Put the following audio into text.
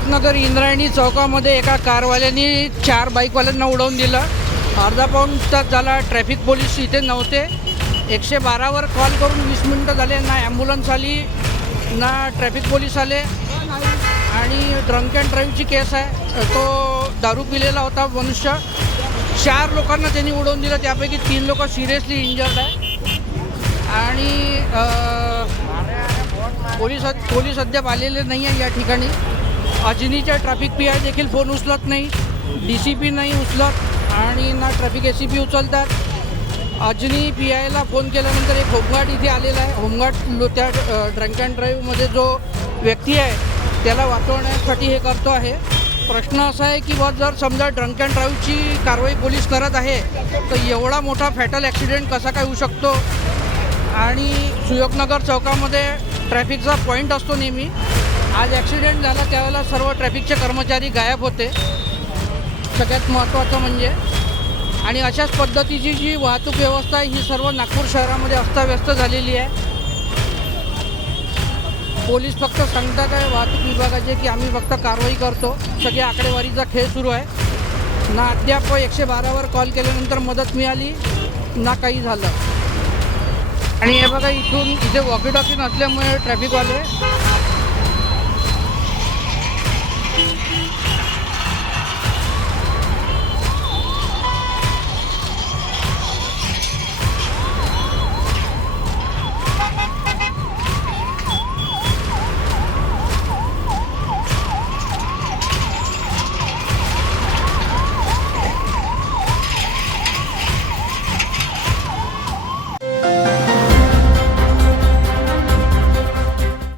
सुयोगनगर इंद्रायणी चौकामध्ये एका कारवाल्याने 4 बाईकवाल्यांना उडवून दिलं. अर्धा पाऊण तास झाला ट्रॅफिक पोलीस इथे नव्हते. 112वर कॉल करून 20 मिनटं झाले, ना ॲम्ब्युलन्स आली ना ट्रॅफिक पोलीस आले. आणि ड्रंक अँड ड्राईव्हची केस आहे. तो दारू पिलेला होता मनुष्य. 4 लोकांना त्यांनी उडवून दिलं, त्यापैकी 3 लोक सिरियसली इंजर्ड आहे. आणि पोलीस अद्याप आलेले नाही आहे या ठिकाणी. अजनीच्या ट्रॅफिक पी आय देखील फोन उचलत नाही, DCP नाही उचलत आणि ना ट्रॅफिक ACP उचलतात. अजनी पी आयला फोन केल्यानंतर एक होमगार्ड इथे आलेला आहे. होमगार्ड त्या ड्रंक अँड ड्राईव्हमध्ये जो व्यक्ती आहे त्याला वाचवण्यासाठी हे करतो आहे. प्रश्न असा आहे की जर समजा ड्रंक अँड ड्राईव्हची कारवाई पोलीस करत आहे तर एवढा मोठा फॅटल ॲक्सिडेंट कसा काय होऊ शकतो. आणि सुयोगनगर चौकामध्ये ट्रॅफिकचा पॉईंट असतो नेहमी. आज ॲक्सिडेंट झाला त्यावेळेला सर्व ट्रॅफिकचे कर्मचारी गायब होते, सगळ्यात महत्त्वाचं म्हणजे. आणि अशाच पद्धतीची जी वाहतूक व्यवस्था आहे ही सर्व नागपूर शहरामध्ये अस्ताव्यस्त झालेली आहे. पोलीस फक्त सांगतात आहे वाहतूक विभागाचे की आम्ही फक्त कारवाई करतो. सगळ्या आकडेवारीचा खेळ सुरू आहे. ना अद्याप 112वर कॉल केल्यानंतर मदत मिळाली ना काही झालं. आणि हे बघा इथे वॉकी टॉकी नसल्यामुळे ट्रॅफिकवाले